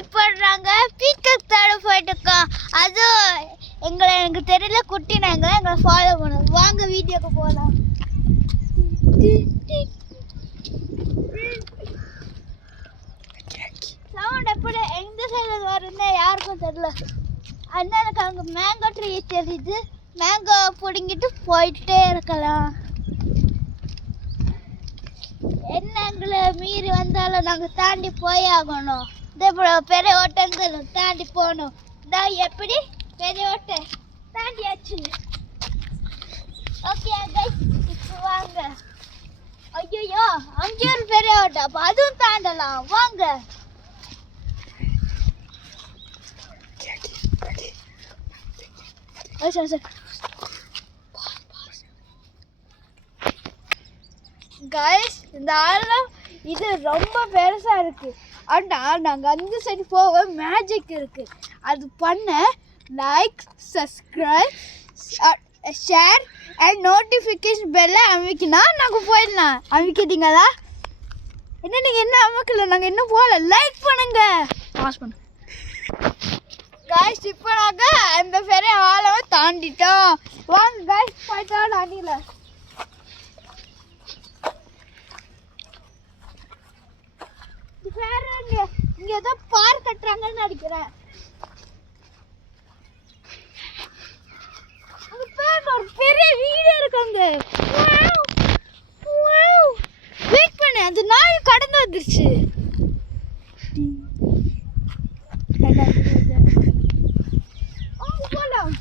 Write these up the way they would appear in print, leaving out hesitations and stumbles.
இப்போ நாங்கள் பீக்கக் தேட போயிட்டுருக்கோம். அதுவும் எனக்கு தெரியல, குட்டி நாங்கள் எங்களை ஃபாலோ பண்ணுவோம். வாங்க வீடியோக்கு போகலாம். சவுண்ட் எப்படி எந்த சைடில் வருதுன்னு யாருக்கும் தெரியல. அண்ணனுக்கு அங்கே மேங்கோ ட்ரீ தெரியுது. மேங்கோ பிடுங்கிட்டு போயிட்டே இருக்கலாம். என்ன எங்களை மீறி வந்தாலும் நாங்கள் தாண்டி போய் ஆகணும். இதே போல் பெரிய ஓட்டங்கள் தாண்டி போகணும். தான் எப்படி பெரிய ஓட்டை தாண்டியாச்சு. ஓகே கைஸ், இப்போ வாங்க. ஐயோ, அங்கே ஒரு பெரிய ஓட்டை, அப்போ அதுவும் தாண்டலாம். வாங்க. கைஸ், இந்த ஆழம் இது ரொம்ப பெருசா இருக்கு. ஆனால் நாங்கள் அந்த சைடு போக மேஜிக் இருக்கு. அது பண்ண like, subscribe, share and notification பெல்லை அமைக்கினா நாங்கள் போயிடலாம். அமைக்கிட்டீங்களா? என்ன நீங்கள் என்ன அமைக்கல, நாங்கள் இன்னும் போகல. லைக் பண்ணுங்க, பாஸ் பண்ணுங்க. கைஸ், இப்போ நாங்கள் அந்த பெரிய ஆழமை தாண்டிட்டோம். வாங்க கைஸ், போயிட்டோம் தாண்டில. இங்க ஏதோ பார்க் கட்டுறாங்கன்னு நினைக்கிறேன். ஒரு பெரிய வீடு இருக்காங்க. வெயிட் பண்ணு, அது நாய் கடந்து வந்துருச்சு. போலாம்.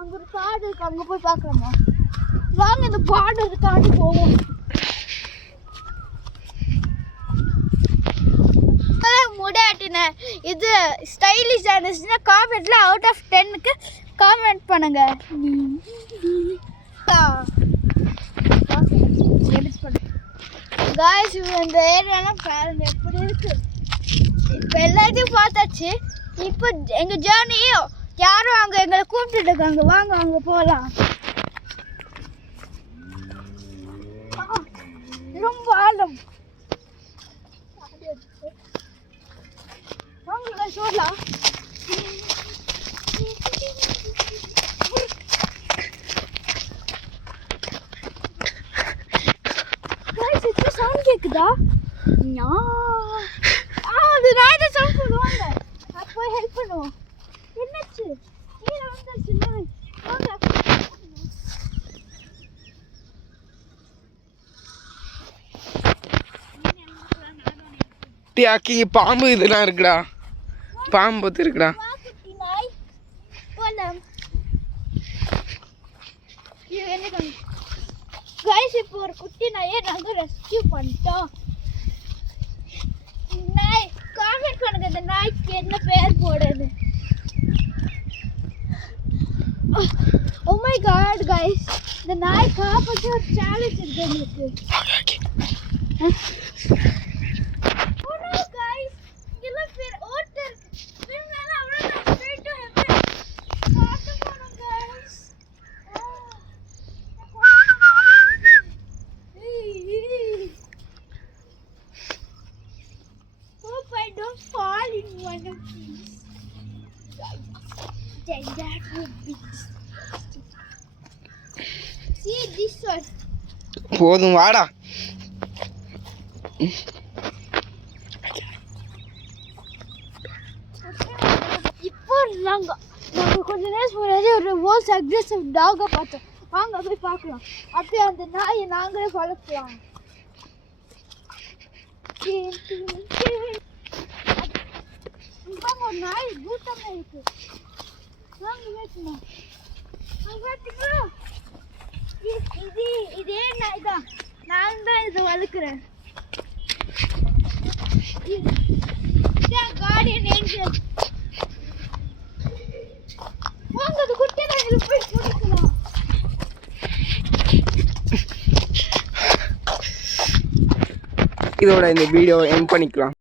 அங்க ஒரு காடு இருக்கு, அங்க போய் பார்க்கலாமா? வாங்க, இந்த பாடு தாண்டி போவோம். இது ஸ்டைலிஷ் இருந்துச்சுன்னா காமெண்ட்ல அவுட் ஆஃப் 10க்கு காமெண்ட் பண்ணுங்க. காய்ஸ், இந்த ஏரியாலாம் பாருங்க எப்படி இருக்கு. இப்போ எல்லாத்தையும் பார்த்தாச்சு. இப்போ எங்க ஜேர்னி யாரும் அங்கே எங்களை கூப்பிட்டு இருக்காங்க. வாங்க அங்கே போகலாம். ரொம்ப ஆழம். சொல்லலாம். சவுண்ட் கேக்குதா? அது நாய் தான் சவுண்ட் போடுவாங்க. அது போய் ஹெல்ப் பண்ணுவோம். என்னாச்சு? கீழே வந்துருச்சு நாய். அக்கி பாம்பு இதெல்லாம் இருக்குடா. பாம்பு பத்து இருக்குடா. கைஸ், இப்போ ஒரு குட்டி நாயை நாங்கள் ரெஸ்கியூ பண்ணிட்டோம். நாய் காமெண்ட் பண்ணுங்க, இந்த நாய்க்கு என்ன பேர் போடுது. ஓ மை காட் கைஸ், இந்த நாய் காப்பாற்றி ஒரு சேலஞ்ச் இருக்கு எங்களுக்கு. Fall in one of these. Then that would be. See this one. போதும் வாடா. இப்போ நாங்க கொஞ்ச நேரம் முன்னாடி ஒரு மோஸ்ட் அக்ரெசிவ் டாகை பார்த்தோம். வாங்க போய் பார்க்கலாம். அப்படியே அந்த நாயை நாங்களே வளர்க்கலாம். ஒரு நாய் கூட்டமா இருக்கு. வாங்க வேட்டுமா. இதே நாய் தான். நான் தான் இதை வளர்க்குறேன். Guardian angel. வாங்க அது குட்டி நாய் போய் கொடுக்கலாம். இதோட இந்த வீடியோ எண்ட் பண்ணிக்கலாம்.